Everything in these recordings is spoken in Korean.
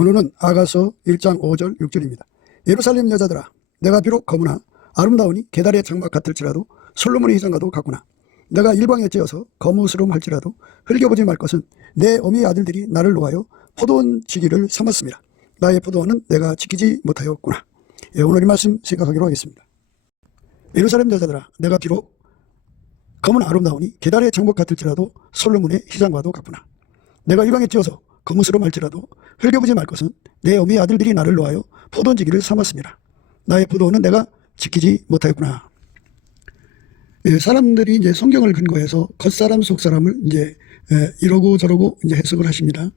오늘은 아가서 1장 5절 6절입니다. 예루살렘 여자들아, 내가 비록 거무나 아름다우니 계달의 장막 같을지라도 솔로몬의 휘장과도 같구나. 내가 일광에 찧어서 거무스름 할지라도 흘겨보지 말 것은 내 어미의 아들들이 나를 놓아여 포도원 지기를 삼았습니다. 나의 포도원은 내가 지키지 못하였구나. 오늘 이 말씀 생각하기로 하겠습니다. 예루살렘 여자들아, 내가 비록 검은 아름다우니 계달의 장막 같을지라도 솔로몬의 휘장과도 같구나. 내가 일광에 찧어서 거무스름 할지라도 흘겨보지 말 것은 내 어미의 아들들이 나를 놓아여 포도원 지기를 삼았습니다. 나의 포도원은 내가 지키지 못하였구나. 사람들이 이제 성경을 근거해서 겉사람 속사람을 이제 이러고 저러고 이제 해석을 하십니다.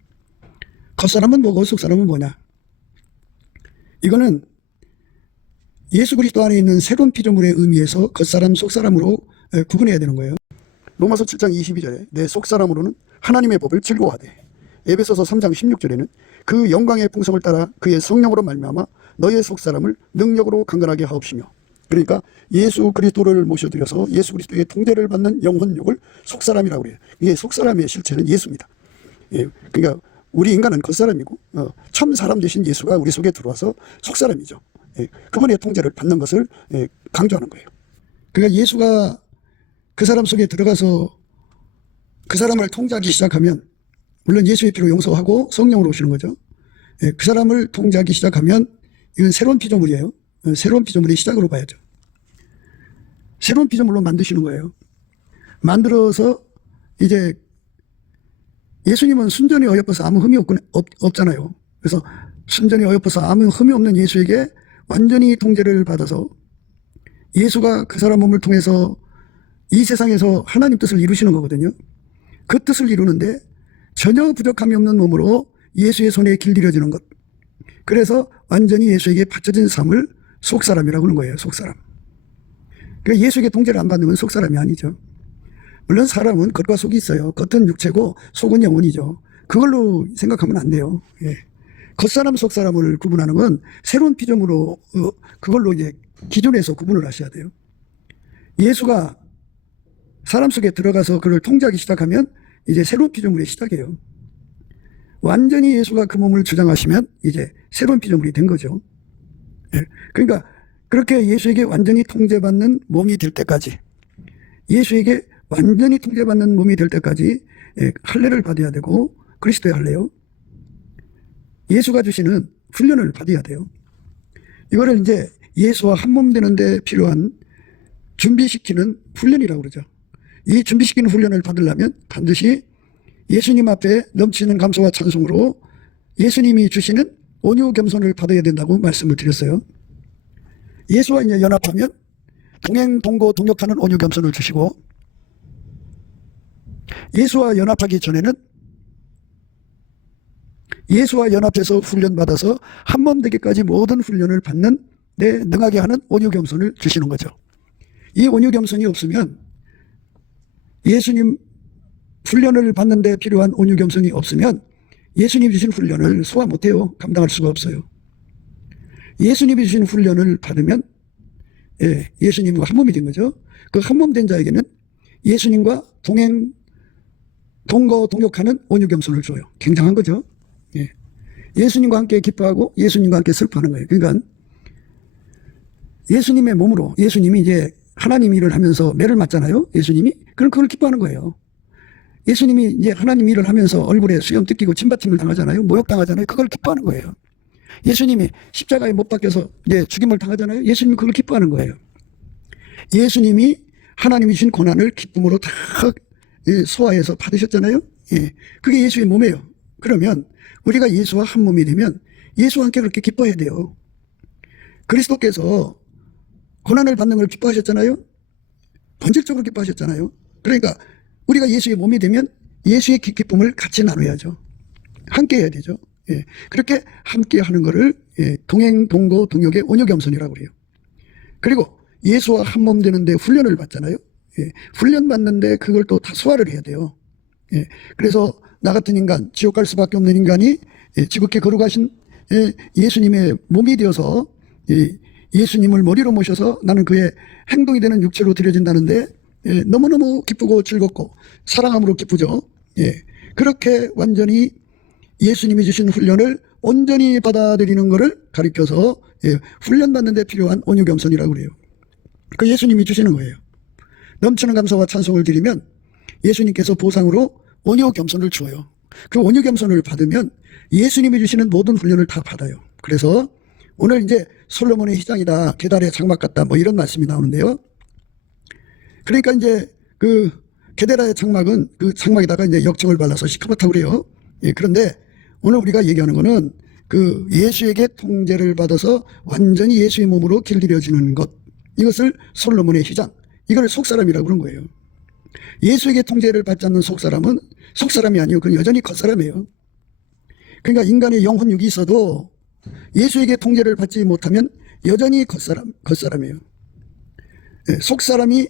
겉사람은 뭐고 속사람은 뭐냐? 이거는 예수 그리스도 안에 있는 새로운 피조물의 의미에서 겉사람 속사람으로 구분해야 되는 거예요. 로마서 7장 22절에 내 속사람으로는 하나님의 법을 즐거워하되, 에베소서 3장 16절에는 그 영광의 풍성을 따라 그의 성령으로 말미암아 너의 속사람을 능력으로 강건하게 하옵시며, 그러니까 예수 그리스도를 모셔드려서 예수 그리스도의 통제를 받는 영혼육을 속사람이라고 그래요. 이게 속사람의 실체는 예수입니다. 그러니까 우리 인간은 겉사람이고 참 사람 되신 예수가 우리 속에 들어와서 속사람이죠. 그분의 통제를 받는 것을 강조하는 거예요. 그러니까 예수가 그 사람 속에 들어가서 그 사람을 통제하기 시작하면, 물론 예수의 피로 용서하고 성령으로 오시는 거죠. 그 사람을 통제하기 시작하면 이건 새로운 피조물이에요. 새로운 피조물의 시작으로 봐야죠. 새로운 피조물로 만드시는 거예요. 만들어서 이제 예수님은 순전히 어여뻐서 아무 흠이 없잖아요. 그래서 순전히 어여뻐서 아무 흠이 없는 예수에게 완전히 통제를 받아서 예수가 그 사람 몸을 통해서 이 세상에서 하나님 뜻을 이루시는 거거든요. 그 뜻을 이루는데 전혀 부족함이 없는 몸으로 예수의 손에 길들여지는 것. 그래서 완전히 예수에게 바쳐진 삶을 속사람이라고 하는 거예요. 속사람. 그러니까 예수에게 통제를 안 받는 건 속사람이 아니죠. 물론 사람은 겉과 속이 있어요. 겉은 육체고 속은 영혼이죠. 그걸로 생각하면 안 돼요. 겉사람 속사람을 구분하는 건 새로운 피조물로 그걸로 이제 기준에서 구분을 하셔야 돼요. 예수가 사람 속에 들어가서 그를 통제하기 시작하면 이제 새로운 피조물의 시작이에요. 완전히 예수가 그 몸을 주장하시면 이제 새로운 피조물이 된 거죠. 그러니까 그렇게 예수에게 완전히 통제받는 몸이 될 때까지, 예수에게 완전히 통제받는 몸이 될 때까지 할례를 받아야 되고, 그리스도의 할례요. 예수가 주시는 훈련을 받아야 돼요. 이거를 이제 예수와 한 몸 되는 데 필요한 준비시키는 훈련이라고 그러죠. 이 준비시키는 훈련을 받으려면 반드시 예수님 앞에 넘치는 감사와 찬송으로 예수님이 주시는 온유 겸손을 받아야 된다고 말씀을 드렸어요. 예수와 이제 연합하면 동행, 동거, 동역하는 온유 겸손을 주시고, 예수와 연합하기 전에는 예수와 연합해서 훈련받아서 한 몸 되기까지 모든 훈련을 받는 데 능하게 하는 온유 겸손을 주시는 거죠. 이 온유 겸손이 없으면, 예수님 훈련을 받는 데 필요한 온유 겸손이 없으면 예수님이 주신 훈련을 소화 못해요. 감당할 수가 없어요. 예수님이 주신 훈련을 받으면 예수님과 한 몸이 된 거죠. 그 한 몸 된 자에게는 예수님과 동행, 동거, 동역하는 온유 겸손을 줘요. 굉장한 거죠. 예수님과 함께 기뻐하고 예수님과 함께 슬퍼하는 거예요. 그러니까 예수님의 몸으로, 예수님이 이제 하나님 일을 하면서 매를 맞잖아요. 예수님이. 그럼 그걸 기뻐하는 거예요. 예수님이 이제 하나님 일을 하면서 얼굴에 수염 뜯기고 침받침을 당하잖아요. 모욕당하잖아요. 그걸 기뻐하는 거예요. 예수님이 십자가에 못 박혀서 이제 죽임을 당하잖아요. 예수님이 그걸 기뻐하는 거예요. 예수님이 하나님이 주신 고난을 기쁨으로 다 소화해서 받으셨잖아요. 그게 예수의 몸이에요. 그러면 우리가 예수와 한 몸이 되면 예수와 함께 그렇게 기뻐해야 돼요. 그리스도께서 고난을 받는 걸 기뻐하셨잖아요. 본질적으로 기뻐하셨잖아요. 그러니까 우리가 예수의 몸이 되면 예수의 기쁨을 같이 나눠야죠. 함께 해야 되죠. 그렇게 함께 하는 거를 동행, 동거, 동역의 온유 겸손이라고 그래요. 그리고 예수와 한 몸 되는데 훈련을 받잖아요. 훈련 받는데 그걸 또 다 소화를 해야 돼요. 그래서 나 같은 인간, 지옥 갈 수밖에 없는 인간이 지극히 거룩하신 예수님의 몸이 되어서 예수님을 머리로 모셔서 나는 그의 행동이 되는 육체로 드려진다는데 너무너무 기쁘고 즐겁고 사랑함으로 기쁘죠. 그렇게 완전히 예수님이 주신 훈련을 온전히 받아들이는 것을 가리켜서 훈련받는 데 필요한 온유겸손이라고 그래요. 그 예수님이 주시는 거예요. 넘치는 감사와 찬송을 드리면 예수님께서 보상으로 온유겸손을 주어요. 그 온유겸손을 받으면 예수님이 주시는 모든 훈련을 다 받아요. 그래서 오늘 이제 솔로몬의 희장이다, 게달의 장막 같다, 뭐 이런 말씀이 나오는데요. 그러니까 이제 그 게달의 장막은 그 장막에다가 이제 역청을 발라서 시커멓다고 그래요. 그런데 오늘 우리가 얘기하는 거는 그 예수에게 통제를 받아서 완전히 예수의 몸으로 길들여지는 것, 이것을 솔로몬의 희장, 이걸 속사람이라고 그런 거예요. 예수에게 통제를 받지 않는 속사람은 속사람이 아니고 그건 여전히 겉사람이에요. 그러니까 인간의 영혼육이 있어도 예수에게 통제를 받지 못하면 여전히 겉사람이에요. 속사람이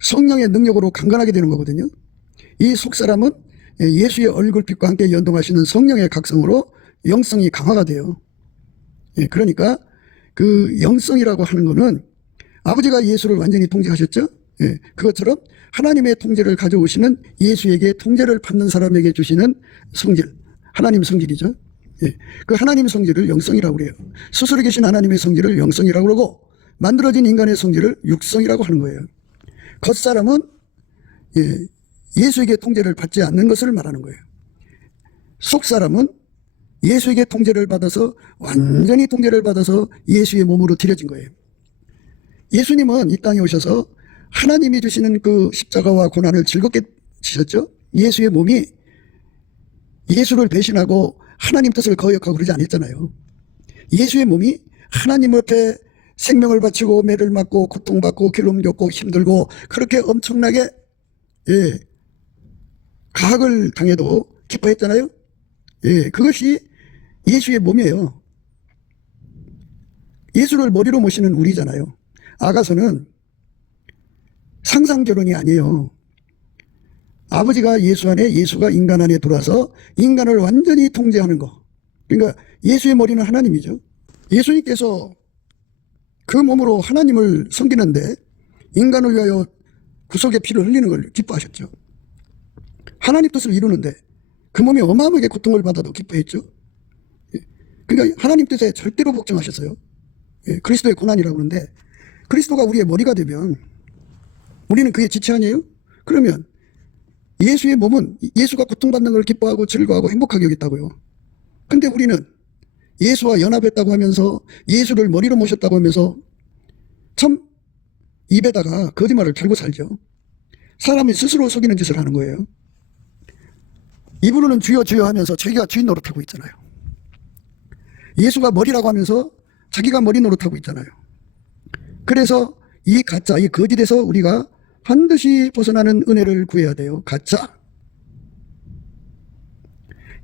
성령의 능력으로 강건하게 되는 거거든요. 이 속사람은 예수의 얼굴빛과 함께 연동하시는 성령의 각성으로 영성이 강화가 돼요. 그러니까 그 영성이라고 하는 거는 아버지가 예수를 완전히 통제하셨죠. 그것처럼 하나님의 통제를 가져오시는 예수에게 통제를 받는 사람에게 주시는 성질, 하나님 성질이죠. 그 하나님 성질을 영성이라고 그래요. 스스로 계신 하나님의 성질을 영성이라고 그러고 만들어진 인간의 성질을 육성이라고 하는 거예요. 겉사람은 예수에게 통제를 받지 않는 것을 말하는 거예요. 속사람은 예수에게 통제를 받아서 완전히 통제를 받아서 예수의 몸으로 들여진 거예요. 예수님은 이 땅에 오셔서 하나님이 주시는 그 십자가와 고난을 즐겁게 지셨죠. 예수의 몸이 예수를 배신하고 하나님 뜻을 거역하고 그러지 않았잖아요. 예수의 몸이 하나님 앞에 생명을 바치고 매를 맞고 고통받고 기름 겪고 힘들고 그렇게 엄청나게 가학을 당해도 기뻐했잖아요. 그것이 예수의 몸이에요. 예수를 머리로 모시는 우리잖아요. 아가서는 상상결혼이 아니에요. 아버지가 예수 안에, 예수가 인간 안에 들어와서 인간을 완전히 통제하는 거. 그러니까 예수의 머리는 하나님이죠. 예수님께서 그 몸으로 하나님을 섬기는데 인간을 위하여 구속의 피를 흘리는 걸 기뻐하셨죠. 하나님 뜻을 이루는데 그 몸이 어마어마하게 고통을 받아도 기뻐했죠. 그러니까 하나님 뜻에 절대로 복종하셨어요. 그리스도의 고난이라고 하는데 그리스도가 우리의 머리가 되면 우리는 그의 지체 아니에요? 그러면 예수의 몸은 예수가 고통받는 걸 기뻐하고 즐거워하고 행복하게 여겼다고요. 근데 우리는 예수와 연합했다고 하면서 예수를 머리로 모셨다고 하면서 참 입에다가 거짓말을 달고 살죠. 사람이 스스로 속이는 짓을 하는 거예요. 입으로는 주여 주여 하면서 자기가 주인 노릇하고 있잖아요. 예수가 머리라고 하면서 자기가 머리 노릇하고 있잖아요. 그래서 이 가짜, 이 거짓에서 우리가 반드시 벗어나는 은혜를 구해야 돼요. 가짜.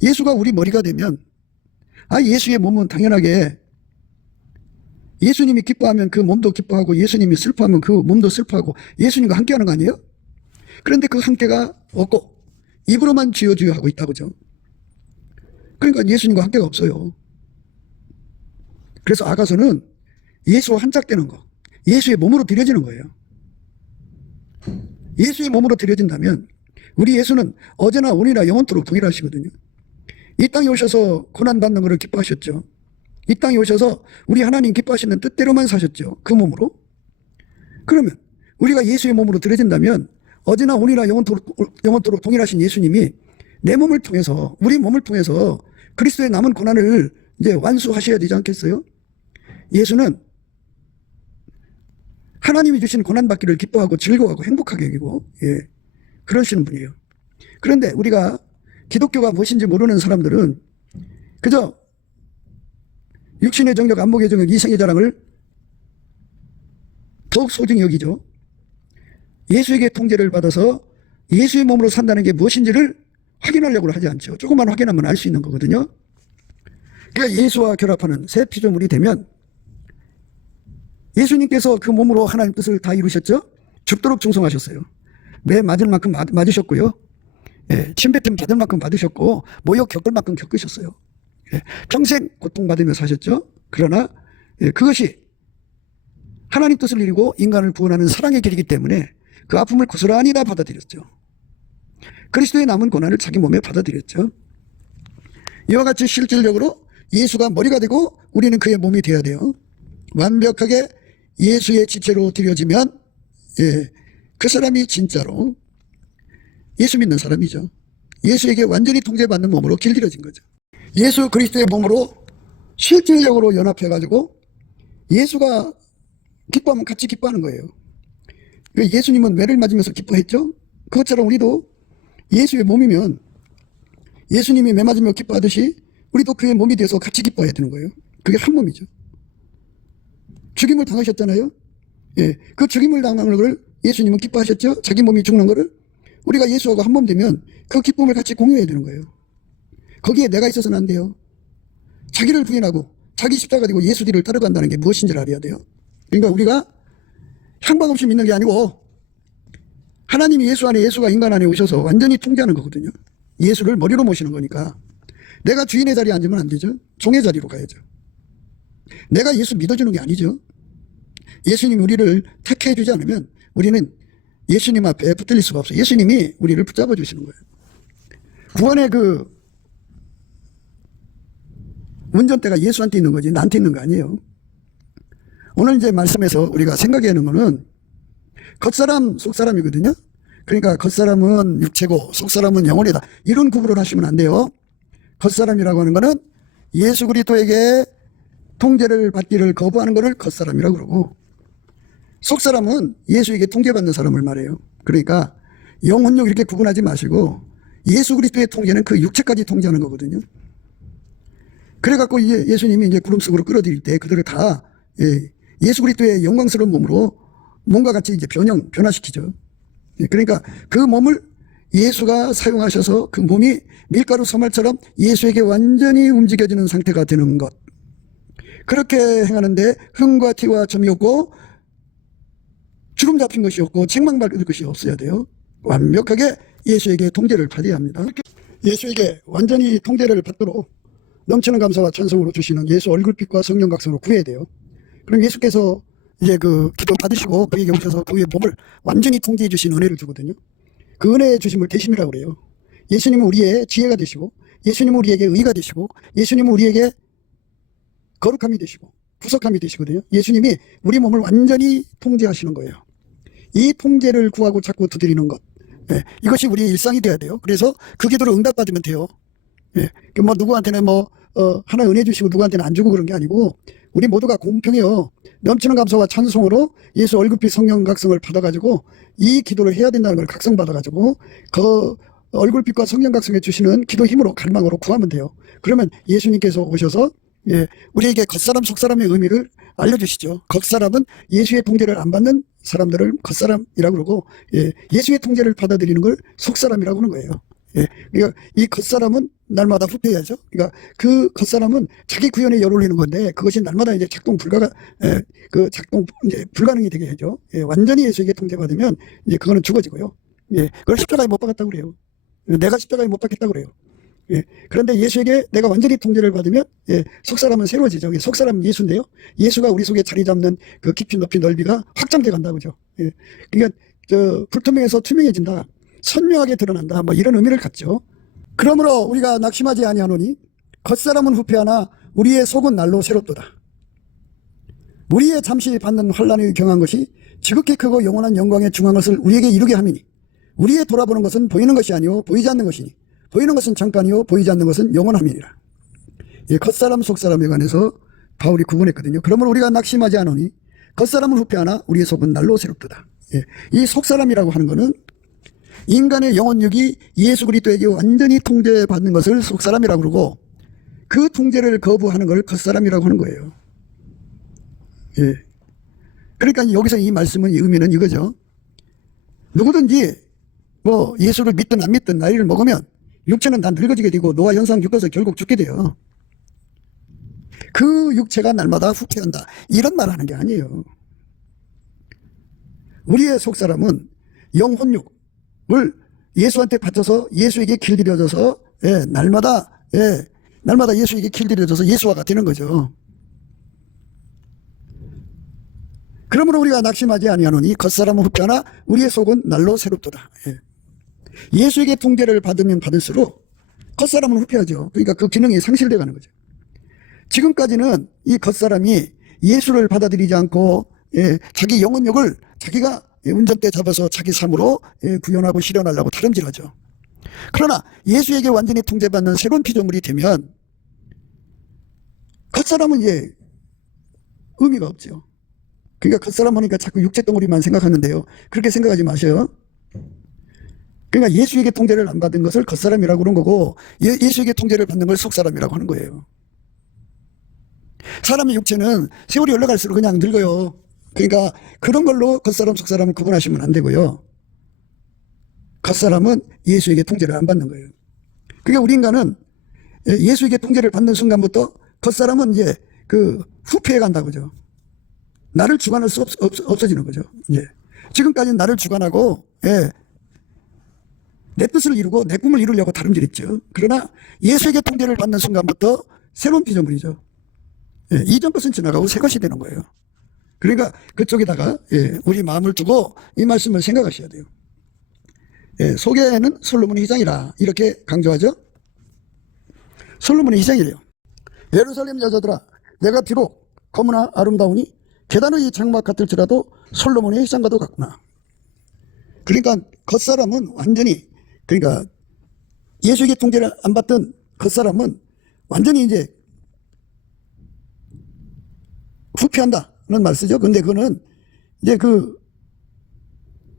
예수가 우리 머리가 되면 예수의 몸은 당연하게 예수님이 기뻐하면 그 몸도 기뻐하고 예수님이 슬퍼하면 그 몸도 슬퍼하고 예수님과 함께하는 거 아니에요? 그런데 그 함께가 없고 입으로만 주여 주여 하고 있다고죠. 그러니까 예수님과 함께가 없어요. 그래서 아가서는 예수와 한짝되는 거, 예수의 몸으로 들여지는 거예요. 예수의 몸으로 들여진다면 우리 예수는 어제나 오늘이나 영원토록 동일하시거든요. 이 땅에 오셔서 고난받는 것을 기뻐하셨죠. 이 땅에 오셔서 우리 하나님 기뻐하시는 뜻대로만 사셨죠. 그 몸으로. 그러면 우리가 예수의 몸으로 들여진다면 어제나 오늘이나 영원토록 동일하신 예수님이 내 몸을 통해서, 우리 몸을 통해서 그리스도의 남은 고난을 이제 완수하셔야 되지 않겠어요? 예수는 하나님이 주신 고난받기를 기뻐하고 즐거워하고 행복하게 여기고 그러시는 분이에요. 그런데 우리가 기독교가 무엇인지 모르는 사람들은 그저 육신의 정력, 안목의 정력, 이생의 자랑을 더욱 소중히 여기죠. 예수에게 통제를 받아서 예수의 몸으로 산다는 게 무엇인지를 확인하려고 하지 않죠. 조금만 확인하면 알 수 있는 거거든요. 그러니까 예수와 결합하는 새 피조물이 되면 예수님께서 그 몸으로 하나님 뜻을 다 이루셨죠. 죽도록 충성하셨어요. 매 맞을 만큼 맞으셨고요. 침뱉음 받을 만큼 받으셨고 모욕 겪을 만큼 겪으셨어요. 평생 고통받으며 사셨죠. 그러나 그것이 하나님 뜻을 이루고 인간을 구원하는 사랑의 길이기 때문에 그 아픔을 고스란히 다 받아들였죠. 그리스도의 남은 고난을 자기 몸에 받아들였죠. 이와 같이 실질적으로 예수가 머리가 되고 우리는 그의 몸이 되어야 돼요. 완벽하게 예수의 지체로 드려지면 그 사람이 진짜로 예수 믿는 사람이죠. 예수에게 완전히 통제받는 몸으로 길들여진 거죠. 예수 그리스도의 몸으로 실질적으로 연합해가지고 예수가 기뻐하면 같이 기뻐하는 거예요. 예수님은 매를 맞으면서 기뻐했죠. 그것처럼 우리도 예수의 몸이면 예수님이 매 맞으며 기뻐하듯이 우리도 그의 몸이 돼서 같이 기뻐해야 되는 거예요. 그게 한 몸이죠. 죽임을 당하셨잖아요. 그 죽임을 당하는 걸 예수님은 기뻐하셨죠. 자기 몸이 죽는 거를. 우리가 예수하고 한 몸 되면 그 기쁨을 같이 공유해야 되는 거예요. 거기에 내가 있어서는 안 돼요. 자기를 부인하고 자기 십자가 지고 예수 뒤를 따라간다는 게 무엇인지를 알아야 돼요. 그러니까 우리가 향방 없이 믿는 게 아니고 하나님이 예수 안에, 예수가 인간 안에 오셔서 완전히 통제하는 거거든요. 예수를 머리로 모시는 거니까 내가 주인의 자리에 앉으면 안 되죠. 종의 자리로 가야죠. 내가 예수 믿어주는 게 아니죠. 예수님이 우리를 택해 주지 않으면 우리는 예수님 앞에 붙들릴 수가 없어요. 예수님이 우리를 붙잡아 주시는 거예요. 구원의 그 운전대가 예수한테 있는 거지 나한테 있는 거 아니에요. 오늘 이제 말씀에서 우리가 생각해야 하는 거는 겉사람 속사람이거든요. 그러니까 겉사람은 육체고 속사람은 영혼이다. 이런 구분을 하시면 안 돼요. 겉사람이라고 하는 거는 예수 그리스도에게 통제를 받기를 거부하는 것을 겉사람이라고 그러고, 속사람은 예수에게 통제받는 사람을 말해요. 그러니까 영혼력 이렇게 구분하지 마시고 예수 그리스도의 통제는 그 육체까지 통제하는 거거든요. 그래갖고 이제 예수님이 이제 구름 속으로 끌어들일 때 그들을 다 예수 그리스도의 영광스러운 몸으로 몸과 같이 이제 변화시키죠. 그러니까 그 몸을 예수가 사용하셔서 그 몸이 밀가루 소말처럼 예수에게 완전히 움직여지는 상태가 되는 것. 그렇게 행하는데 흥과 티와 점이 없고 주름 잡힌 것이 없고 책망받을 것이 없어야 돼요. 완벽하게 예수에게 통제를 받아야 합니다. 예수에게 완전히 통제를 받도록 넘치는 감사와 찬송으로 주시는 예수 얼굴빛과 성령 각성으로 구해야 돼요. 그럼 예수께서 이제 그 기도 받으시고 그에게 오셔서 그의 몸을 완전히 통제해 주신 은혜를 주거든요. 그 은혜의 주심을 대심이라고 그래요. 예수님은 우리의 지혜가 되시고, 예수님은 우리에게 의가 되시고, 예수님은 우리에게 거룩함이 되시고 구속함이 되시거든요. 예수님이 우리 몸을 완전히 통제하시는 거예요. 이 통제를 구하고 자꾸 두드리는 것, 이것이 우리의 일상이 돼야 돼요. 그래서 그 기도를 응답받으면 돼요. 뭐 누구한테는 하나 은혜 주시고 누구한테는 안 주고 그런 게 아니고 우리 모두가 공평해요. 넘치는 감사와 찬송으로 예수 얼굴빛 성령 각성을 받아가지고 이 기도를 해야 된다는 걸 각성받아가지고 그 얼굴빛과 성령 각성해 주시는 기도 힘으로 갈망으로 구하면 돼요. 그러면 예수님께서 오셔서 우리에게 겉사람 속사람의 의미를 알려주시죠. 겉사람은 예수의 통제를 안 받는 사람들을 겉사람이라고 그러고, 예수의 통제를 받아들이는 걸 속사람이라고 하는 거예요. 그러니까 이 겉사람은 날마다 후퇴해야죠. 그러니까 그 겉사람은 자기 구현에 열 올리는 건데 그것이 날마다 이제 작동 이제 불가능이 되게 하죠. 완전히 예수에게 통제받으면 이제 그거는 죽어지고요. 그걸 십자가에 못 박았다고 그래요. 내가 십자가에 못 박겠다고 그래요. 그런데 예수에게 내가 완전히 통제를 받으면 속사람은 새로워지죠. 속사람은 예수인데요. 예수가 우리 속에 자리 잡는 그 깊이 높이 넓이가 확장돼 간다 그죠. 그러니까 불투명해서 투명해진다. 선명하게 드러난다. 뭐 이런 의미를 갖죠. 그러므로 우리가 낙심하지 아니하노니 겉사람은 후패하나 우리의 속은 날로 새롭도다. 우리의 잠시 받는 환난이 경한 것이 지극히 크고 영원한 영광에 중한 것을 우리에게 이루게 함이니 우리의 돌아보는 것은 보이는 것이 아니요 보이지 않는 것이니 보이는 것은 잠깐이요 보이지 않는 것은 영원함이니라. 겉사람 속사람에 관해서 바울이 구분했거든요. 그러므로 우리가 낙심하지 않으니 겉사람은 후패하나 우리의 속은 날로 새롭도다. 이 속사람이라고 하는 것은 인간의 영혼력이 예수 그리스도에게 완전히 통제받는 것을 속사람이라고 그러고 그 통제를 거부하는 걸 겉사람이라고 하는 거예요. 그러니까 여기서 이 말씀은 의미는 이거죠. 누구든지 뭐 예수를 믿든 안 믿든 나이를 먹으면 육체는 다 늙어지게 되고 노화 현상 겪어서 결국 죽게 돼요. 그 육체가 날마다 후퇴한다. 이런 말 하는 게 아니에요. 우리의 속사람은 영혼육을 예수한테 바쳐서 예수에게 길들여져서 날마다 예수에게 길들여져서 예수화가 되는 거죠. 그러므로 우리가 낙심하지 아니하노니 겉사람은 후패하나 우리의 속은 날로 새롭도다. 예수에게 통제를 받으면 받을수록 겉사람은 후패하죠. 그러니까 그 기능이 상실돼 가는 거죠. 지금까지는 이 겉사람이 예수를 받아들이지 않고 자기 영혼욕을 자기가 운전대 잡아서 자기 삶으로 구현하고 실현하려고 다름질하죠. 그러나 예수에게 완전히 통제받는 새로운 피조물이 되면 겉사람은 이제 의미가 없죠. 그러니까 겉사람 하니까 자꾸 육체 덩어리만 생각하는데요. 그렇게 생각하지 마세요. 그러니까 예수에게 통제를 안 받은 것을 겉사람이라고 그런 거고 예수에게 통제를 받는 걸 속사람이라고 하는 거예요. 사람의 육체는 세월이 흘러갈수록 그냥 늙어요. 그러니까 그런 걸로 겉사람 속사람을 구분하시면 안 되고요. 겉사람은 예수에게 통제를 안 받는 거예요. 그러니까 우리 인간은 예수에게 통제를 받는 순간부터 겉사람은 이제 그 후패해 간다고죠. 나를 주관할 수 없어지는 거죠. 이제 지금까지는 나를 주관하고 내 뜻을 이루고 내 꿈을 이루려고 다름질했죠. 그러나 예수에게 통제를 받는 순간부터 새로운 피조물이죠. 이전 것은 지나가고 새 것이 되는 거예요. 그러니까 그쪽에다가 우리 마음을 두고 이 말씀을 생각하셔야 돼요. 속에는 솔로몬의 희장이라 이렇게 강조하죠. 솔로몬의 희장이래요. 예루살렘 여자들아, 내가 비록 검으나 아름다우니 계단의 장막 같을지라도 솔로몬의 희장과도 같구나. 그러니까 겉사람은 완전히, 그러니까 예수에게 통제를 안 받던 겉사람은 완전히 이제 후패한다는 말 쓰죠. 근데 그거는 이제 그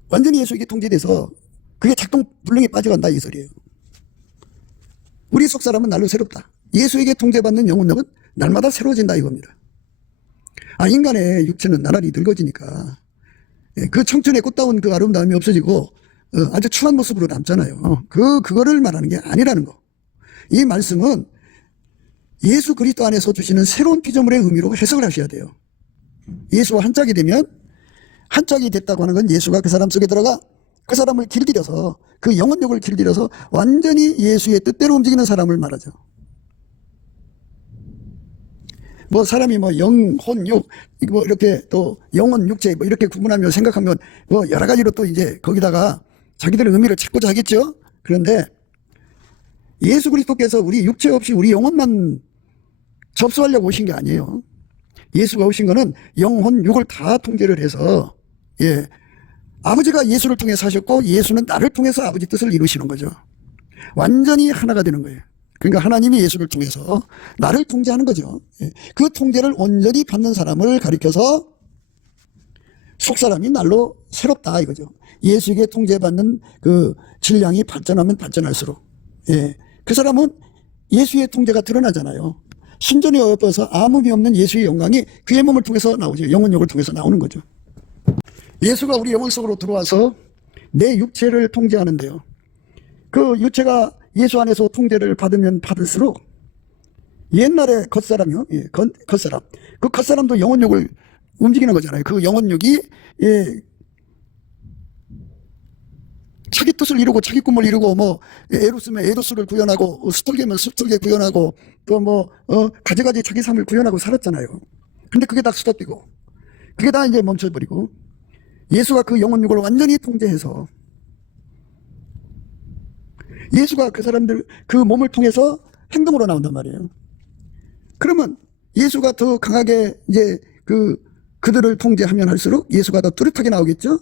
완전히 예수에게 통제돼서 그게 작동 불능에 빠져간다 이 소리예요. 우리 속 사람은 날로 새롭다. 예수에게 통제받는 영혼력은 날마다 새로워진다 이겁니다. 인간의 육체는 나날이 늙어지니까 그 청춘의 꽃다운 그 아름다움이 없어지고 아주 추한 모습으로 남잖아요. 그거를 말하는 게 아니라는 거. 이 말씀은 예수 그리스도 안에서 주시는 새로운 피조물의 의미로 해석을 하셔야 돼요. 예수와 한 짝이 되면, 한 짝이 됐다고 하는 건 예수가 그 사람 속에 들어가 그 사람을 길들여서, 그 영혼력을 길들여서 완전히 예수의 뜻대로 움직이는 사람을 말하죠. 뭐 사람이 뭐 영, 혼, 육, 뭐 이렇게 또 영혼, 육체 뭐 이렇게 구분하며 생각하면 뭐 여러 가지로 또 이제 거기다가 자기들의 의미를 찾고자 하겠죠. 그런데 예수 그리스도께서 우리 육체 없이 우리 영혼만 접수하려고 오신 게 아니에요. 예수가 오신 거는 영혼, 육을 다 통제를 해서 아버지가 예수를 통해 사셨고 예수는 나를 통해서 아버지 뜻을 이루시는 거죠. 완전히 하나가 되는 거예요. 그러니까 하나님이 예수를 통해서 나를 통제하는 거죠. 그 통제를 온전히 받는 사람을 가리켜서 속사람이 날로 새롭다 이거죠. 예수에게 통제받는 그 질량이 발전하면 발전할수록 그 사람은 예수의 통제가 드러나잖아요. 신전에 엎어서 아무미 없는 예수의 영광이 그의 몸을 통해서 나오죠. 영혼력을 통해서 나오는 거죠. 예수가 우리 영혼 속으로 들어와서 내 육체를 통제하는데요. 그 육체가 예수 안에서 통제를 받으면 받을수록 옛날에 겉사람이요. 겉사람. 그 겉사람도 영혼력을 움직이는 거잖아요. 그 영혼력이 자기 뜻을 이루고 자기 꿈을 이루고 뭐 에로스면 에로스를 구현하고 스톨게면 스톨게 구현하고 또 뭐 가지가지 자기 삶을 구현하고 살았잖아요. 근데 그게 다 스톱되고 그게 다 이제 멈춰버리고 예수가 그 영혼력을 완전히 통제해서 예수가 그 사람들 그 몸을 통해서 행동으로 나온단 말이에요. 그러면 예수가 더 강하게 이제 그들을 통제하면 할수록 예수가 더 뚜렷하게 나오겠죠.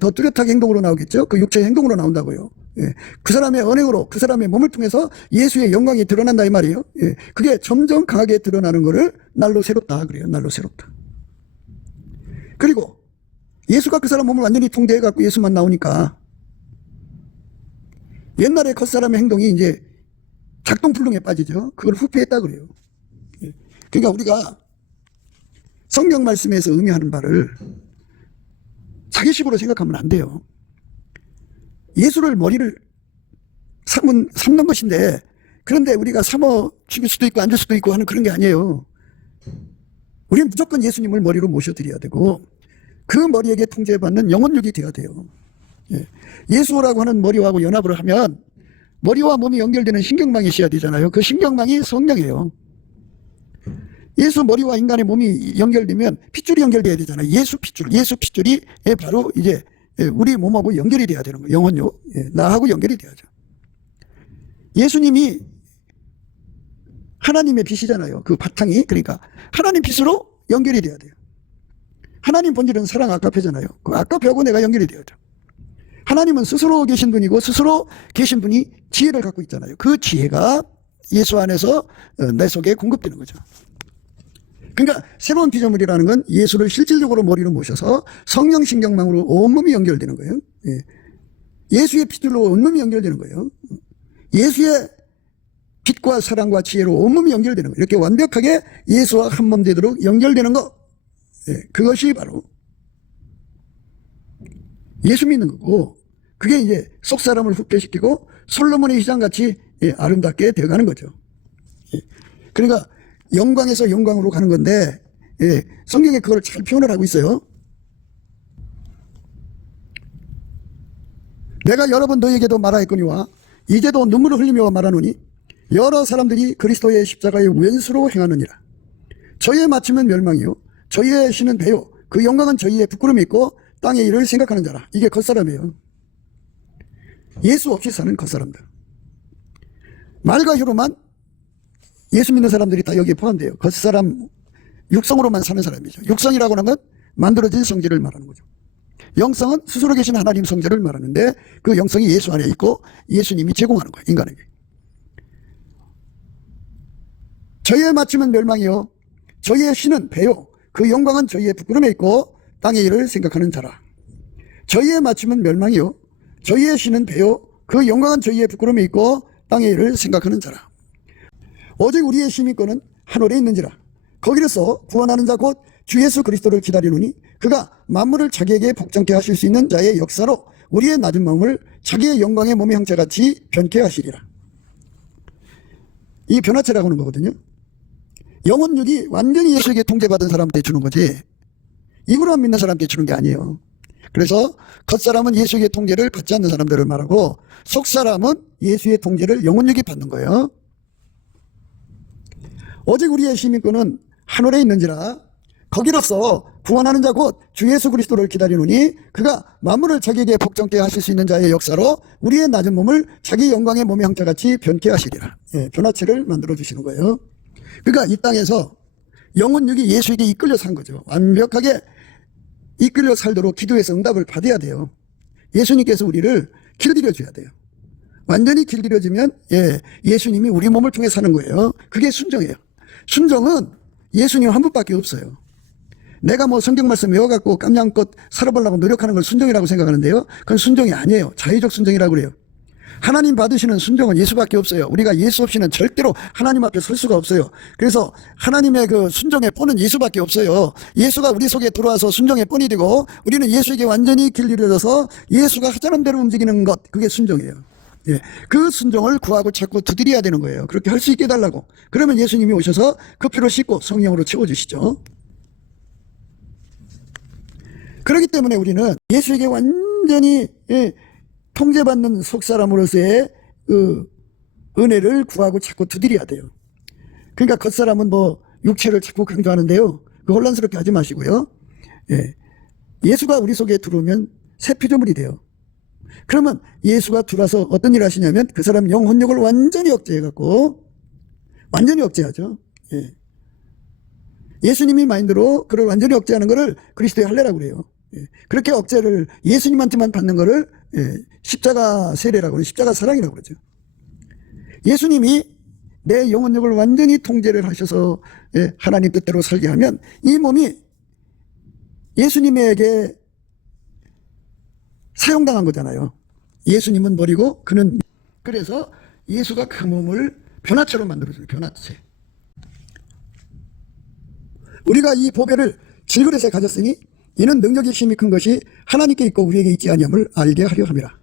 더 뚜렷하게 행동으로 나오겠죠. 그 육체의 행동으로 나온다고요. 그 사람의 언행으로 그 사람의 몸을 통해서 예수의 영광이 드러난다 이 말이에요. 그게 점점 강하게 드러나는 거를 날로 새롭다 그래요. 날로 새롭다. 그리고 예수가 그 사람 몸을 완전히 통제해갖고 예수만 나오니까 옛날에 겉사람의 행동이 이제 작동불능에 빠지죠. 그걸 후패했다 그래요. 그러니까 우리가 성경 말씀에서 의미하는 바를 자기식으로 생각하면 안 돼요. 예수를 머리를 삼는 것인데 그런데 우리가 삼어 죽일 수도 있고 앉을 수도 있고 하는 그런 게 아니에요. 우리는 무조건 예수님을 머리로 모셔드려야 되고 그 머리에게 통제받는 영혼력이 되어야 돼요. 예수라고 하는 머리하고 연합을 하면 머리와 몸이 연결되는 신경망이 있어야 되잖아요. 그 신경망이 성령이에요. 예수 머리와 인간의 몸이 연결되면 핏줄이 연결돼야 되잖아요. 예수 핏줄이 바로 이제 우리 몸하고 연결이 돼야 되는 거예요. 영혼요. 나하고 연결이 돼야죠. 예수님이 하나님의 빛이잖아요. 그 바탕이. 그러니까 하나님 빛으로 연결이 돼야 돼요. 하나님 본질은 사랑 아까페잖아요. 그 아까페하고 내가 연결이 돼야 돼요. 하나님은 스스로 계신 분이고 스스로 계신 분이 지혜를 갖고 있잖아요. 그 지혜가 예수 안에서 내 속에 공급되는 거죠. 그러니까 새로운 피조물이라는 건 예수를 실질적으로 머리로 모셔서 성령 신경망으로 온몸이 연결되는 거예요. 예수의 피줄로 온몸이 연결되는 거예요. 예수의 빛과 사랑과 지혜로 온몸이 연결되는 거예요. 이렇게 완벽하게 예수와 한몸 되도록 연결되는 거, 그것이 바로 예수 믿는 거고, 그게 이제 속 사람을 후퇴시키고 솔로몬의 휘장같이 아름답게 되어가는 거죠. 그러니까 영광에서 영광으로 가는 건데, 성경에 그걸 잘 표현을 하고 있어요. 내가 여러 번 너에게도 말하였거니와 이제도 눈물을 흘리며 말하노니 여러 사람들이 그리스도의 십자가의 왼수로 행하느니라. 저희의 마침은 멸망이요 저희의 신은 배요 그 영광은 저희의 부끄러움이 있고 땅의 일을 생각하는 자라. 이게 겉사람이에요. 예수 없이 사는 겉사람들. 말과 혀로만 예수 믿는 사람들이 다 여기에 포함돼요. 겉사람, 육성으로만 사는 사람이죠. 육성이라고 하는 건 만들어진 성질을 말하는 거죠. 영성은 스스로 계신 하나님 성질을 말하는데 그 영성이 예수 안에 있고 예수님이 제공하는 거예요. 인간에게. 저희의 마침은 멸망이요 저희의 신은 배요 그 영광은 저희의 부끄러움에 있고 땅의 일을 생각하는 자라. 저희의 마침은 멸망이요 저희의 신은 배요 그 영광은 저희의 부끄러움에 있고 땅의 일을 생각하는 자라. 오직 우리의 시민권은 하늘에 있는지라. 거기로서 구원하는 자 곧 주 예수 그리스도를 기다리노니 그가 만물을 자기에게 복종케 하실 수 있는 자의 역사로 우리의 낮은 마음을 자기의 영광의 몸의 형체같이 변케 하시리라. 이 변화체라고 하는 거거든요. 영혼육이 완전히 예수에게 통제받은 사람한테 주는 거지 이구로만 믿는 사람한테 주는 게 아니에요. 그래서 겉사람은 예수에게 통제를 받지 않는 사람들을 말하고 속사람은 예수의 통제를 영혼육이 받는 거예요. 오직 우리의 시민권은 하늘에 있는지라. 거기로서 구원하는 자 곧 주 예수 그리스도를 기다리노니 그가 만물을 자기에게 복종케 하실 수 있는 자의 역사로 우리의 낮은 몸을 자기 영광의 몸의 형태같이 변케 하시리라. 변화체를 만들어 주시는 거예요. 그러니까 이 땅에서 영혼육이 예수에게 이끌려 산 거죠. 완벽하게 이끌려 살도록 기도해서 응답을 받아야 돼요. 예수님께서 우리를 길들여 줘야 돼요. 완전히 길들여지면 예수님이 우리 몸을 통해 사는 거예요. 그게 순종이에요. 순종은 예수님 한 분밖에 없어요. 내가 뭐 성경 말씀 외워갖고 깜냥껏 살아보려고 노력하는 걸 순종이라고 생각하는데요. 그건 순종이 아니에요. 자의적 순종이라고 그래요. 하나님 받으시는 순종은 예수밖에 없어요. 우리가 예수 없이는 절대로 하나님 앞에 설 수가 없어요. 그래서 하나님의 그 순종의 본은 예수밖에 없어요. 예수가 우리 속에 들어와서 순종의 본이 되고 우리는 예수에게 완전히 길들여져서 예수가 하자는 대로 움직이는 것, 그게 순종이에요. 그 순종을 구하고 찾고 두드려야 되는 거예요. 그렇게 할 수 있게 해달라고. 그러면 예수님이 오셔서 그 피로 씻고 성령으로 채워주시죠. 그렇기 때문에 우리는 예수에게 완전히 통제받는 속사람으로서의 그 은혜를 구하고 찾고 두드려야 돼요. 그러니까 겉사람은 뭐 육체를 찾고 강조하는데요. 그 혼란스럽게 하지 마시고요. 예수가 우리 속에 들어오면 새 피조물이 돼요. 그러면 예수가 들어와서 어떤 일을 하시냐면 그 사람 영혼력을 완전히 억제해갖고 완전히 억제하죠. 예수님이 마인드로 그걸 완전히 억제하는 거를 그리스도의 할례라고 그래요. 그렇게 억제를 예수님한테만 받는 거를 십자가 세례라고 그래요. 십자가 사랑이라고 그러죠. 예수님이 내 영혼력을 완전히 통제를 하셔서 하나님 뜻대로 살게 하면 이 몸이 예수님에게 사용당한 거잖아요. 예수님은 머리고 그는 그래서 예수가 그 몸을 변화체로 만들어줘요. 변화체. 우리가 이 보배를 질그릇에 가졌으니 이는 능력이 힘이 큰 것이 하나님께 있고 우리에게 있지 아니함을 알게 하려 함이라.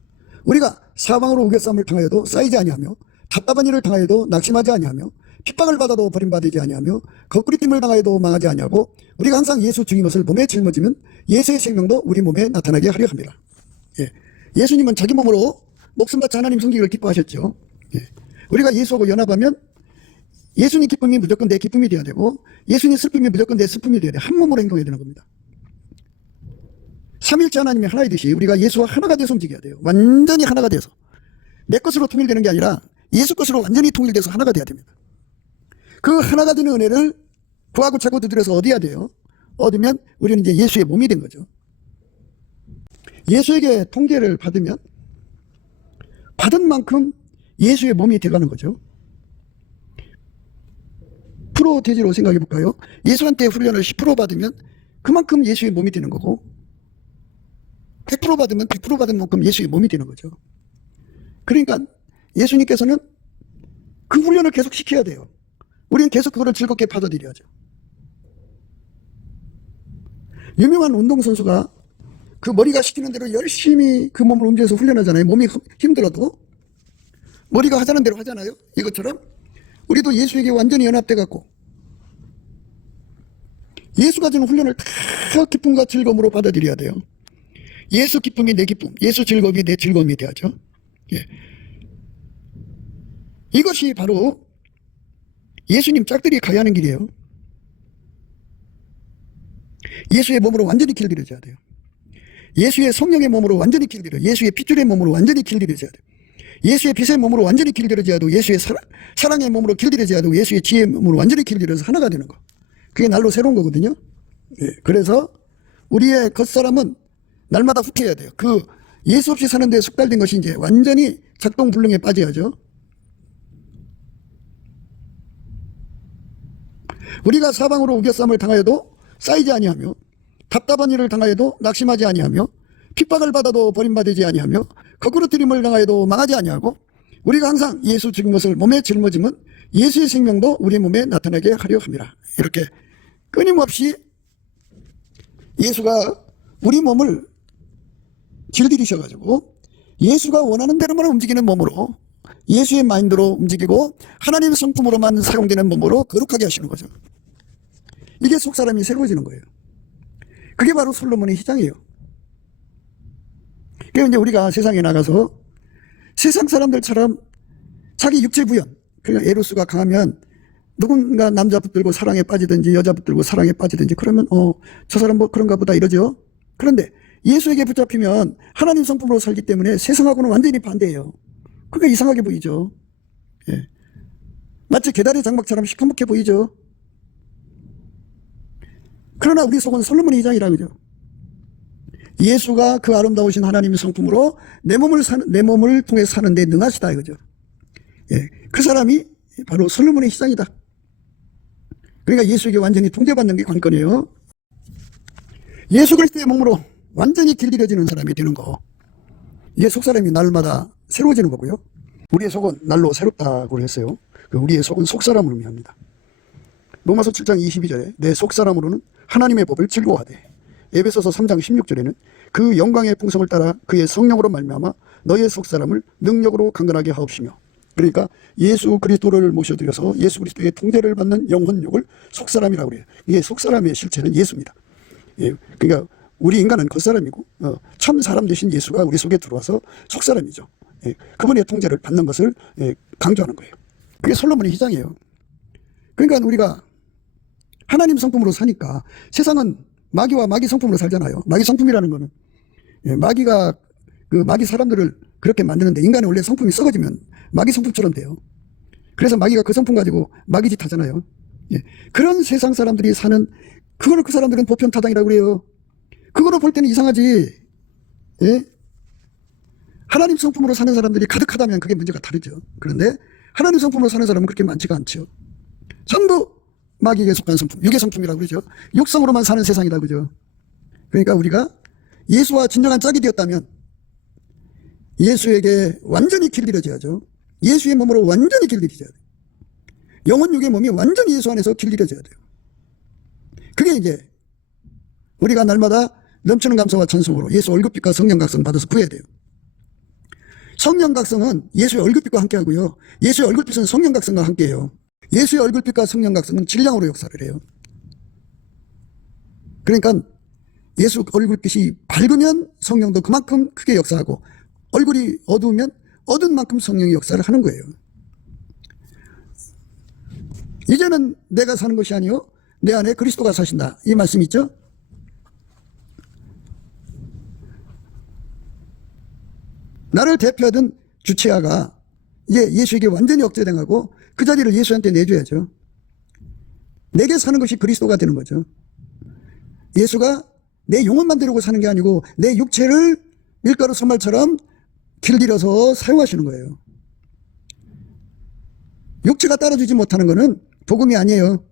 우리가 사방으로 우겨싸움을 당하여도 쌓이지 아니하며 답답한 일을 당하여도 낙심하지 아니하며 핍박을 받아도 버림받지 아니하며 거꾸리 낌을 당하여도 망하지 아니하고 우리가 항상 예수 주인 것을 몸에 짊어지면 예수의 생명도 우리 몸에 나타나게 하려 함이라. 예수님은 자기 몸으로 목숨 바쳐 하나님 섬기기를 기뻐하셨죠. 우리가 예수하고 연합하면 예수님 기쁨이 무조건 내 기쁨이 되어야 되고 예수님 슬픔이 무조건 내 슬픔이 되어야 돼. 한 몸으로 행동해야 되는 겁니다. 삼일째 하나님이 하나이듯이 우리가 예수와 하나가 돼서 움직여야 돼요. 완전히 하나가 돼서. 내 것으로 통일되는 게 아니라 예수 것으로 완전히 통일돼서 하나가 돼야 됩니다. 그 하나가 되는 은혜를 구하고 찾고 두드려서 얻어야 돼요. 얻으면 우리는 이제 예수의 몸이 된 거죠. 예수에게 통제를 받으면 받은 만큼 예수의 몸이 되어가는 거죠. 프로 대지로 생각해 볼까요? 예수한테 훈련을 10% 받으면 그만큼 예수의 몸이 되는 거고 100% 받으면 100% 받은 만큼 예수의 몸이 되는 거죠. 그러니까 예수님께서는 그 훈련을 계속 시켜야 돼요. 우리는 계속 그거를 즐겁게 받아들여야죠. 유명한 운동선수가 그 머리가 시키는 대로 열심히 그 몸을 움직여서 훈련하잖아요. 몸이 힘들어도 머리가 하자는 대로 하잖아요. 이것처럼 우리도 예수에게 완전히 연합돼 갖고 예수가 주는 훈련을 다 기쁨과 즐거움으로 받아들여야 돼요. 예수 기쁨이 내 기쁨, 예수 즐거움이 내 즐거움이 돼야죠. 예. 이것이 바로 예수님 짝들이 가야 하는 길이에요. 예수의 몸으로 완전히 길들여져야 돼요. 예수의 성령의 몸으로 완전히 길들여, 예수의 핏줄의 몸으로 완전히 길들여져야 돼요. 예수의 빛의 몸으로 완전히 길들여져야 되고, 예수의 사랑의 몸으로 길들여져야 되고, 예수의 지혜의 몸으로 완전히 길들여서 하나가 되는 거. 그게 날로 새로운 거거든요. 예. 그래서 우리의 겉사람은 날마다 후퇴해야 돼요. 그 예수 없이 사는 데 숙달된 것이 이제 완전히 작동불능에 빠져야죠. 우리가 사방으로 우겨쌈을 당하여도 쌓이지 아니하며, 답답한 일을 당하여도 낙심하지 아니하며, 핍박을 받아도 버림받지 아니하며, 거꾸로 들임을 당하여도 망하지 아니하고, 우리가 항상 예수 죽은 것을 몸에 짊어지면 예수의 생명도 우리 몸에 나타나게 하려 합니다. 이렇게 끊임없이 예수가 우리 몸을 길들이셔가지고 예수가 원하는 대로만 움직이는 몸으로, 예수의 마인드로 움직이고 하나님의 성품으로만 사용되는 몸으로 거룩하게 하시는 거죠. 이게 속사람이 새로워지는 거예요. 그게 바로 솔로몬의 희장이에요. 그래서 이제 우리가 세상에 나가서 세상 사람들처럼 자기 육체 부연, 그러니까 에로스가 강하면 누군가 남자 붙들고 사랑에 빠지든지 여자 붙들고 사랑에 빠지든지 그러면 저 사람 뭐 그런가 보다 이러죠. 그런데 예수에게 붙잡히면 하나님 성품으로 살기 때문에 세상하고는 완전히 반대예요. 그러니까 이상하게 보이죠. 예. 마치 계달의 장막처럼 시커멓게 보이죠. 그러나 우리 속은 솔로몬의 희장이라 그죠. 예수가 그 아름다우신 하나님의 성품으로 내 몸을 통해 사는 데 능하시다 이거죠. 예. 그 사람이 바로 솔로몬의 희장이다. 그러니까 예수에게 완전히 통제받는 게 관건이에요. 예수 그리스도의 몸으로 완전히 길들여지는 사람이 되는 거. 이게 속사람이 날마다 새로워지는 거고요. 우리의 속은 날로 새롭다고 했어요. 우리의 속은 속사람을 의미합니다. 로마서 7장 22절에 내 속사람으로는 하나님의 법을 즐거워하되, 에베소서 3장 16절에는 그 영광의 풍성을 따라 그의 성령으로 말미암아 너의 속사람을 능력으로 강건하게 하옵시며, 그러니까 예수 그리스도를 모셔드려서 예수 그리스도의 통제를 받는 영혼육을 속사람이라고 그래요. 이게 속사람의 실체는 예수입니다. 예, 그러니까 우리 인간은 겉사람이고 참 사람 되신 예수가 우리 속에 들어와서 속사람이죠. 예, 그분의 통제를 받는 것을 강조하는 거예요. 그게 솔로몬의 희장이에요. 그러니까 우리가 하나님 성품으로 사니까, 세상은 마귀와 마귀 성품으로 살잖아요. 마귀 성품이라는 거는 마귀가 그 마귀 사람들을 그렇게 만드는데, 인간의 원래 성품이 썩어지면 마귀 성품처럼 돼요. 그래서 마귀가 그 성품 가지고 마귀 짓 하잖아요. 예, 그런 세상 사람들이 사는, 그거를 그 사람들은 보편타당이라고 그래요. 그거로 볼 때는 이상하지. 예? 하나님 성품으로 사는 사람들이 가득하다면 그게 문제가 다르죠. 그런데 하나님 성품으로 사는 사람은 그렇게 많지가 않죠. 전부 마귀에게 속한 성품, 육의 성품이라고 그러죠. 육성으로만 사는 세상이다 그죠. 그러니까 우리가 예수와 진정한 짝이 되었다면 예수에게 완전히 길들여져야죠. 예수의 몸으로 완전히 길들여져야 돼요. 영혼 육의 몸이 완전히 예수 안에서 길들여져야 돼요. 그게 이제 우리가 날마다 넘치는 감사와 찬송으로 예수 얼굴빛과 성령 각성 받아서 구해야 돼요. 성령 각성은 예수의 얼굴빛과 함께 하고요, 예수의 얼굴빛은 성령 각성과 함께 해요. 예수의 얼굴빛과 성령 각성은 질량으로 역사를 해요. 그러니까 예수 얼굴빛이 밝으면 성령도 그만큼 크게 역사하고, 얼굴이 어두우면 어두운 만큼 성령이 역사를 하는 거예요. 이제는 내가 사는 것이 아니요 내 안에 그리스도가 사신다, 이 말씀 있죠. 나를 대표하던 주체아가 이제 예수에게 완전히 억제당하고 그 자리를 예수한테 내줘야죠. 내게 사는 것이 그리스도가 되는 거죠. 예수가 내 영혼만 데리고 사는 게 아니고 내 육체를 밀가루 선말처럼 길들여서 사용하시는 거예요. 육체가 따라주지 못하는 것은 복음이 아니에요.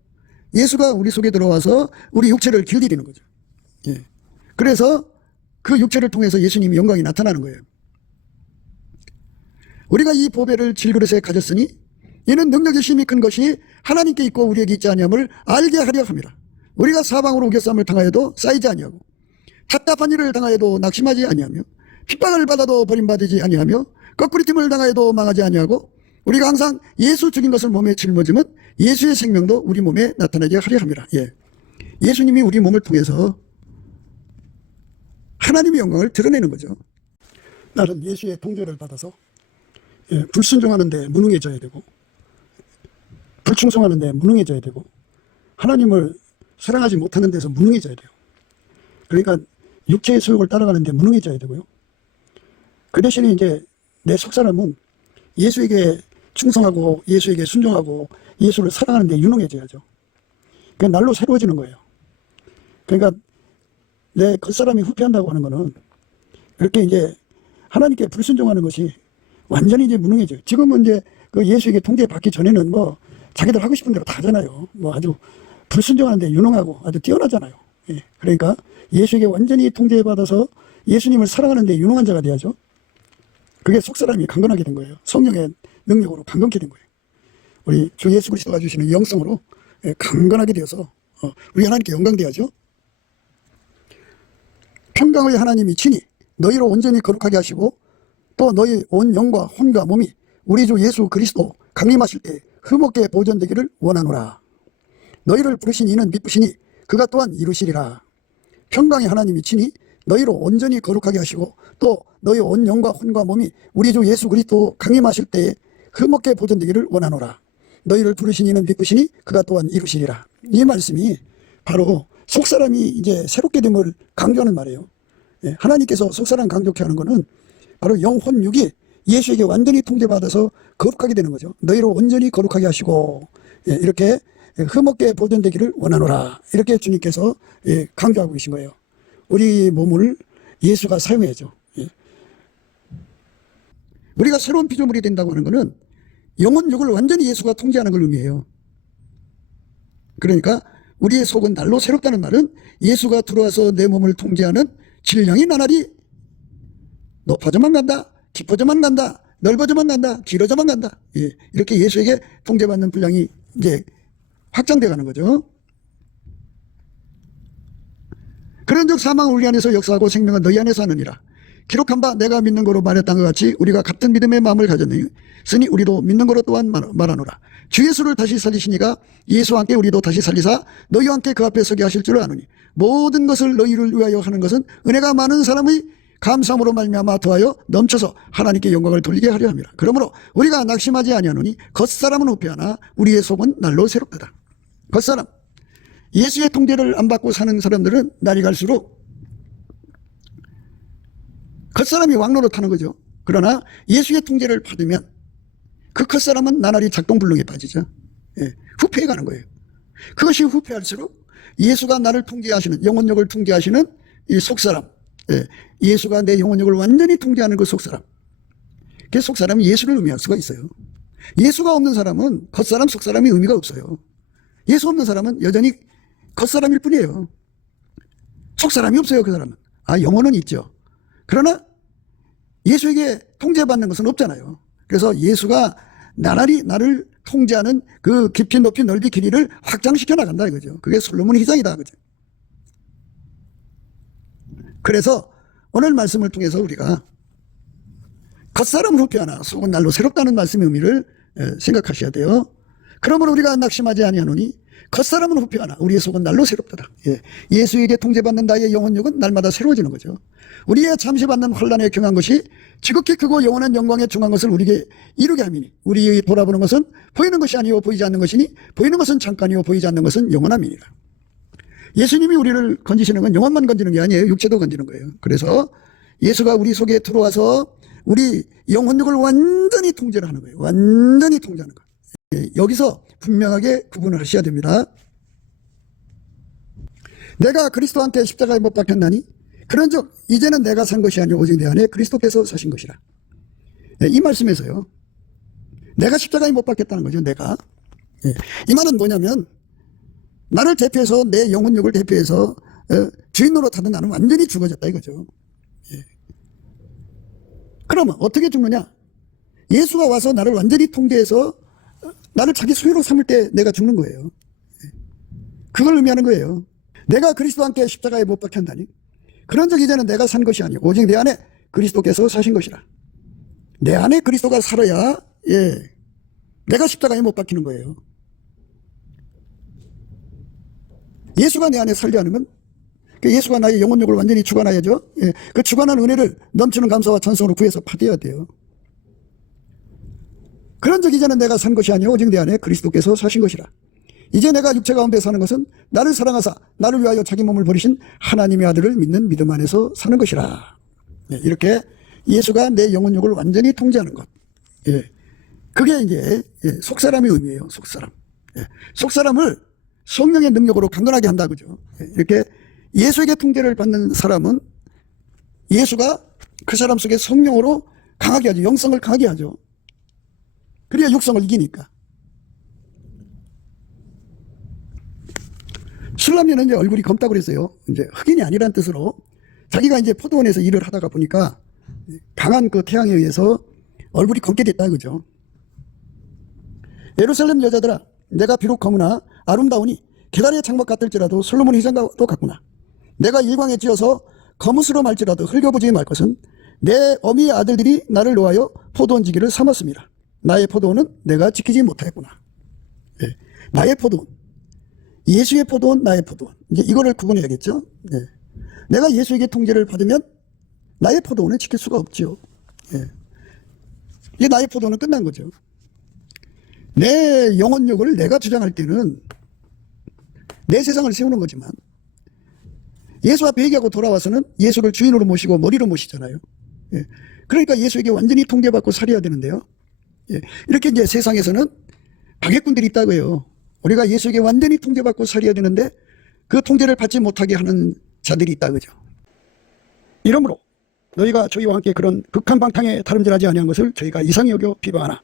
예수가 우리 속에 들어와서 우리 육체를 길들이는 거죠. 예. 그래서 그 육체를 통해서 예수님의 영광이 나타나는 거예요. 우리가 이 보배를 질그릇에 가졌으니 이는 능력의 힘이 큰 것이 하나님께 있고 우리에게 있지 아니함을 알게 하려 함이라. 우리가 사방으로 우겨싸움을 당하여도 쌓이지 아니하고 답답한 일을 당하여도 낙심하지 아니하며 핍박을 받아도 버림받지 아니하며 거꾸리팀을 당하여도 망하지 아니하고 우리가 항상 예수 죽인 것을 몸에 짊어지면 예수의 생명도 우리 몸에 나타나게 하려 함이라. 예. 예수님이 우리 몸을 통해서 하나님의 영광을 드러내는 거죠. 나는 예수의 통제를 받아서 불순종하는 데 무능해져야 되고 불충성하는 데 무능해져야 되고 하나님을 사랑하지 못하는 데서 무능해져야 돼요. 그러니까 육체의 소욕을 따라가는 데 무능해져야 되고요. 그 대신에 이제 내 속사람은 예수에게 충성하고 예수에게 순종하고 예수를 사랑하는 데 유능해져야죠. 그게 날로 새로워지는 거예요. 그러니까 내 겉사람이 후퇴한다고 하는 거는 그렇게 이제 하나님께 불순종하는 것이 완전히 이제 무능해져요. 지금은 이제 그 예수에게 통제받기 전에는 뭐 자기들 하고 싶은 대로 다 하잖아요. 뭐 아주 불순종하는데 유능하고 아주 뛰어나잖아요. 예. 그러니까 예수에게 완전히 통제받아서 예수님을 사랑하는데 유능한 자가 돼야죠. 그게 속사람이 강건하게 된 거예요. 성령의 능력으로 강건케 된 거예요. 우리 주 예수 그리스도가 주시는 영성으로 강건하게 되어서 우리 하나님께 영광돼야죠. 평강의 하나님이 친히 너희로 온전히 거룩하게 하시고 또 너희 온 영과 혼과 몸이 우리 주 예수 그리스도 강림하실 때 흠없게 보존되기를 원하노라. 너희를 부르신 이는 미쁘시니 그가 또한 이루시리라. 평강의 하나님이 친히 너희로 온전히 거룩하게 하시고 또 너희 온 영과 혼과 몸이 우리 주 예수 그리스도 강림하실 때에 흠없게 보존되기를 원하노라. 너희를 부르신 이는 미쁘시니 그가 또한 이루시리라. 이 말씀이 바로 속사람이 이제 새롭게 됨을 강조하는 말이에요. 하나님께서 속사람 강조케 하는 것은 바로 영혼 육이 예수에게 완전히 통제받아서 거룩하게 되는 거죠. 너희로 온전히 거룩하게 하시고 이렇게 흠없게 보존되기를 원하노라. 이렇게 주님께서 강조하고 계신 거예요. 우리 몸을 예수가 사용해야죠. 우리가 새로운 피조물이 된다고 하는 것은 영혼 육을 완전히 예수가 통제하는 걸 의미해요. 그러니까 우리의 속은 날로 새롭다는 말은 예수가 들어와서 내 몸을 통제하는 질량이 나날이 높아져만 간다, 깊어져만 간다, 넓어져만 간다, 길어져만 간다. 이렇게 예수에게 통제받는 분량이 이제 확장돼 가는 거죠. 그런즉 사망은 우리 안에서 역사하고 생명은 너희 안에서 하느니라. 기록한 바 내가 믿는 거로 말했던 것 같이 우리가 같은 믿음의 마음을 가졌으니 우리도 믿는 거로 또한 말하노라. 주 예수를 다시 살리시니가 예수와 함께 우리도 다시 살리사 너희와 함께 그 앞에 서게 하실 줄 아노니 모든 것을 너희를 위하여 하는 것은 은혜가 많은 사람의 감사함으으로 말미암아 더하여 넘쳐서 하나님께 영광을 돌리게 하려 함이라. 그러므로 우리가 낙심하지 아니하노니 겉사람은 후패하나 우리의 속은 날로 새롭다. 겉사람, 예수의 통제를 안 받고 사는 사람들은 날이 갈수록 겉사람이 왕노릇하는 거죠. 그러나 예수의 통제를 받으면 그 겉사람은 나날이 작동불능에 빠지죠. 후패해 가는 거예요. 그것이 후패할수록 예수가 나를 통제하시는, 영혼력을 통제하시는 이 속사람, 예수가 내 영혼력을 완전히 통제하는 그 속사람, 그 속사람이 예수를 의미할 수가 있어요. 예수가 없는 사람은 겉사람 속사람이 의미가 없어요. 예수 없는 사람은 여전히 겉사람일 뿐이에요. 속사람이 없어요. 그 사람은. 영혼은 있죠. 그러나 예수에게 통제받는 것은 없잖아요. 그래서 예수가 나날이 나를 통제하는 그 깊이 높이 넓이 길이를 확장시켜 나간다 이거죠. 그게 솔로몬 희장이다 그죠. 그래서 오늘 말씀을 통해서 우리가 겉사람은 후패하나 속은 날로 새롭다는 말씀의 의미를 생각하셔야 돼요. 그러므로 우리가 낙심하지 아니하노니 겉사람은 후패하나 우리의 속은 날로 새롭다. 예수에게 통제받는 나의 영혼력은 날마다 새로워지는 거죠. 우리의 잠시 받는 환난에 경한 것이 지극히 크고 영원한 영광에 중한 것을 우리에게 이루게 함이니 우리의 돌아보는 것은 보이는 것이 아니요 보이지 않는 것이니 보이는 것은 잠깐이요 보이지 않는 것은 영원함이니라. 예수님이 우리를 건지시는 건 영혼만 건지는 게 아니에요. 육체도 건지는 거예요. 그래서 예수가 우리 속에 들어와서 우리 영혼력을 완전히 통제를 하는 거예요. 완전히 통제하는 거예요. 여기서 분명하게 구분을 하셔야 됩니다. 내가 그리스도와 함께 십자가에 못 박혔나니 그런즉 이제는 내가 산 것이 아니오 오직 내 안에 그리스도께서 사신 것이라. 이 말씀에서요, 내가 십자가에 못 박혔다는 거죠. 내가. 이 말은 뭐냐면 나를 대표해서, 내 영혼력을 대표해서 주인 노릇하던 나는 완전히 죽어졌다 이거죠. 그러면 어떻게 죽느냐? 예수가 와서 나를 완전히 통제해서 나를 자기 소유로 삼을 때 내가 죽는 거예요. 그걸 의미하는 거예요. 내가 그리스도와 함께 십자가에 못 박혔나니 그런즉 이제는 내가 산 것이 아니오 오직 내 안에 그리스도께서 사신 것이라. 내 안에 그리스도가 살아야 내가 십자가에 못 박히는 거예요. 예수가 내 안에 살게 하는 건 예수가 나의 영혼력을 완전히 주관하야죠. 그 주관한 은혜를 넘치는 감사와 찬송으로 구해서 받아야 돼요. 그런즉 이제는 내가 산 것이 아니오 오직 내 안에 그리스도께서 사신 것이라. 이제 내가 육체 가운데 사는 것은 나를 사랑하사 나를 위하여 자기 몸을 버리신 하나님의 아들을 믿는 믿음 안에서 사는 것이라. 이렇게 예수가 내 영혼력을 완전히 통제하는 것. 그게 이제 속사람의 의미예요. 속사람. 속사람을 성령의 능력으로 강건하게 한다 그죠. 이렇게 예수에게 통제를 받는 사람은 예수가 그 사람 속에 성령으로 강하게 하죠. 영성을 강하게 하죠. 그래야 육성을 이기니까. 술람녀는 이제 얼굴이 검다고 그랬어요. 이제 흑인이 아니란 뜻으로 자기가 이제 포도원에서 일을 하다가 보니까 강한 그 태양에 의해서 얼굴이 검게 됐다 그죠. 예루살렘 여자들아 내가 비록 검으나 아름다우니 계달의 장막 같을지라도 솔로몬 휘장과도 같구나. 내가 일광에 찧어서 거무스로 말지라도 흘겨보지 말 것은 내 어미의 아들들이 나를 놓아여 포도원 지기를 삼았습니다. 나의 포도원은 내가 지키지 못하였구나. 나의 포도원, 예수의 포도원, 나의 포도원. 이제 이거를 구분해야겠죠. 내가 예수에게 통제를 받으면 나의 포도원은 지킬 수가 없죠. 이게 나의 포도원은 끝난 거죠. 내 영혼력을 내가 주장할 때는 내 세상을 세우는 거지만 예수 앞에 회개하고 돌아와서는 예수를 주인으로 모시고 머리로 모시잖아요. 그러니까 예수에게 완전히 통제받고 살아야 되는데요. 이렇게 이제 세상에서는 박해꾼들이 있다고요. 우리가 예수에게 완전히 통제받고 살아야 되는데 그 통제를 받지 못하게 하는 자들이 있다 그죠. 이러므로 너희가 저희와 함께 그런 극한 방탕에 다름질하지 아니한 것을 저희가 이상히 여겨 비방하나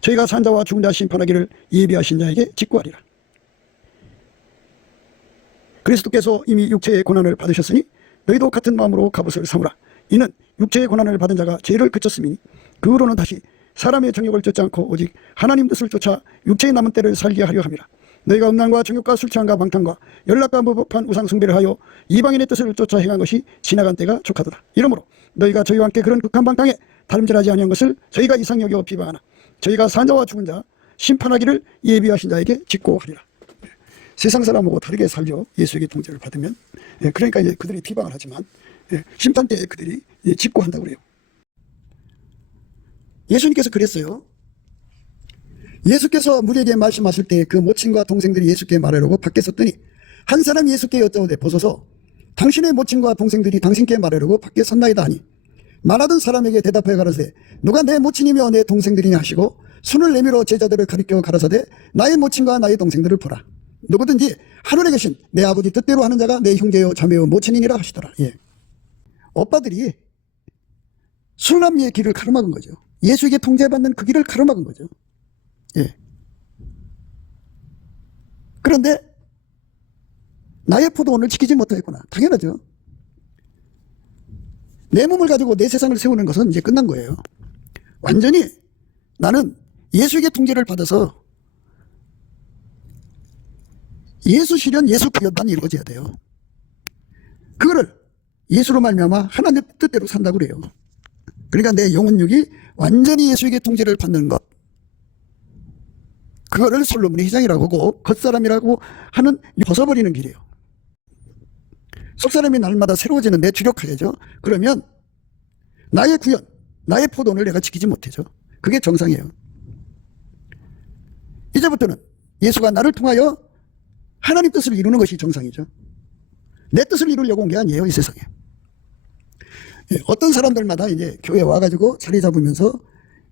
저희가 산 자와 죽은 자 심판하기를 예비하신 자에게 직구하리라. 그리스도께서 이미 육체의 고난을 받으셨으니 너희도 같은 마음으로 갑옷을 삼으라. 이는 육체의 고난을 받은 자가 죄를 그쳤으니 그 후로는 다시 사람의 정욕을 쫓지 않고 오직 하나님 뜻을 쫓아 육체의 남은 때를 살게 하려 함이라. 너희가 음란과 정욕과 술 취함과 방탕과 연락과 무법한 우상 숭배를 하여 이방인의 뜻을 쫓아 행한 것이 지나간 때가 족하도다. 이러므로 너희가 저희와 함께 그런 극한 방탕에 다름질하지 아니한 것을 저희가 이상히 여겨 비방하나 저희가 산 자와 죽은 자 심판하기를 예비하신 자에게 직고하리라. 세상 사람하고 다르게 살죠. 예수에게 통제를 받으면. 그러니까 이제 그들이 비방을 하지만 심판 때에 그들이 직고한다고 그래요. 예수님께서 그랬어요. 예수께서 무리에게 말씀하실 때 그 모친과 동생들이 예수께 말하려고 밖에 섰더니 한 사람이 예수께 여짜오되 보소서 당신의 모친과 동생들이 당신께 말하려고 밖에 섰나이다 하니 말하던 사람에게 대답하여 가라사대 누가 내 모친이며 내 동생들이냐 하시고 손을 내밀어 제자들을 가리켜 가라사대 나의 모친과 나의 동생들을 보라. 누구든지 하늘에 계신 내 아버지 뜻대로 하는 자가 내 형제요 자매요 모친이니라 하시더라. 오빠들이 술남미의 길을 가로막은 거죠. 예수에게 통제받는 그 길을 가로막은 거죠. 그런데 나의 포도원을 지키지 못하겠구나. 당연하죠. 내 몸을 가지고 내 세상을 세우는 것은 이제 끝난 거예요. 완전히 나는 예수에게 통제를 받아서 예수 실현, 예수 구현만 이루어져야 돼요. 그거를 예수로 말미암아 하나님 뜻대로 산다고 그래요. 그러니까 내 영혼육이 완전히 예수에게 통제를 받는 것, 그거를 솔로몬의 휘장이라고 하고 겉사람이라고 하는 벗어버리는 길이에요. 속사람이 날마다 새로워지는데 주력해야죠. 그러면 나의 구현, 나의 포도원을 내가 지키지 못해죠. 그게 정상이에요. 이제부터는 예수가 나를 통하여 하나님 뜻을 이루는 것이 정상이죠. 내 뜻을 이루려고 온 게 아니에요, 이 세상에. 어떤 사람들마다 이제 교회 와가지고 자리 잡으면서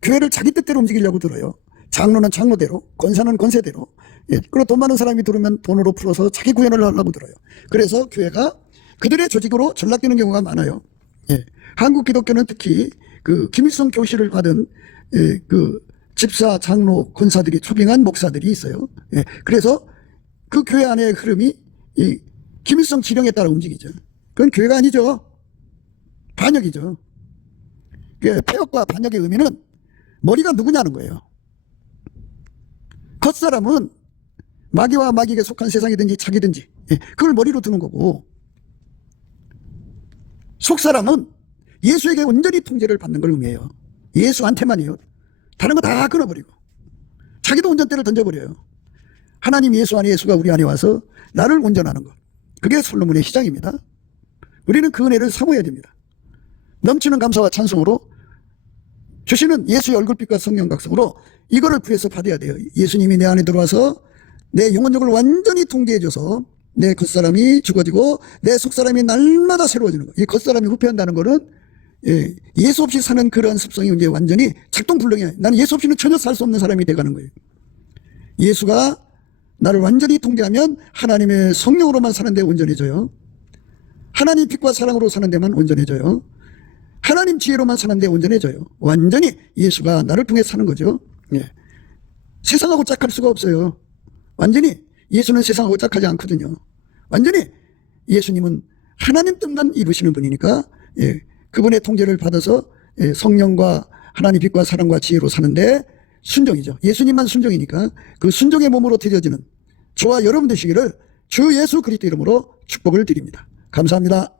교회를 자기 뜻대로 움직이려고 들어요. 장로는 장로대로, 권사는 권세대로. 예, 그리고 돈 많은 사람이 들으면 돈으로 풀어서 자기 구현을 하려고 들어요. 그래서 교회가 그들의 조직으로 전락되는 경우가 많아요. 예, 한국 기독교는 특히 그 김일성 교실을 받은 그 집사, 장로, 권사들이 초빙한 목사들이 있어요. 예, 그래서 그 교회 안의 흐름이 이 김일성 지령에 따라 움직이죠. 그건 교회가 아니죠. 반역이죠. 폐역과 반역의 의미는 머리가 누구냐는 거예요. 겉사람은 마귀와 마귀에게 속한 세상이든지 자기든지 그걸 머리로 두는 거고, 속사람은 예수에게 온전히 통제를 받는 걸 의미해요. 예수한테만이에요. 다른 거 다 끊어버리고 자기도 운전대를 던져버려요. 하나님 예수 안에, 예수가 우리 안에 와서 나를 운전하는 것, 그게 솔로몬의 시작입니다. 우리는 그 은혜를 사모해야 됩니다. 넘치는 감사와 찬송으로 주시는 예수의 얼굴빛과 성령 각성으로 이거를 부에서 받아야 돼요. 예수님이 내 안에 들어와서 내 영혼력을 완전히 통제해줘서 내 겉사람이 죽어지고 내 속사람이 날마다 새로워지는 거예요. 이 겉사람이 후패한다는 거는 예수 없이 사는 그런 습성이 이제 완전히 작동불능이에요. 나는 예수 없이는 전혀 살 수 없는 사람이 돼가는 거예요. 예수가 나를 완전히 통제하면 하나님의 성령으로만 사는 데 온전해져요. 하나님 빛과 사랑으로 사는 데만 온전해져요. 하나님 지혜로만 사는 데 온전해져요. 완전히 예수가 나를 통해 사는 거죠. 예. 세상하고 짝할 수가 없어요. 완전히 예수는 세상하고 짝하지 않거든요. 완전히 예수님은 하나님 뜻만 이루시는 분이니까 그분의 통제를 받아서 성령과 하나님 빛과 사랑과 지혜로 사는데 순종이죠. 예수님만 순종이니까 그 순종의 몸으로 드려지는 저와 여러분 되시기를 주 예수 그리스도 이름으로 축복을 드립니다. 감사합니다.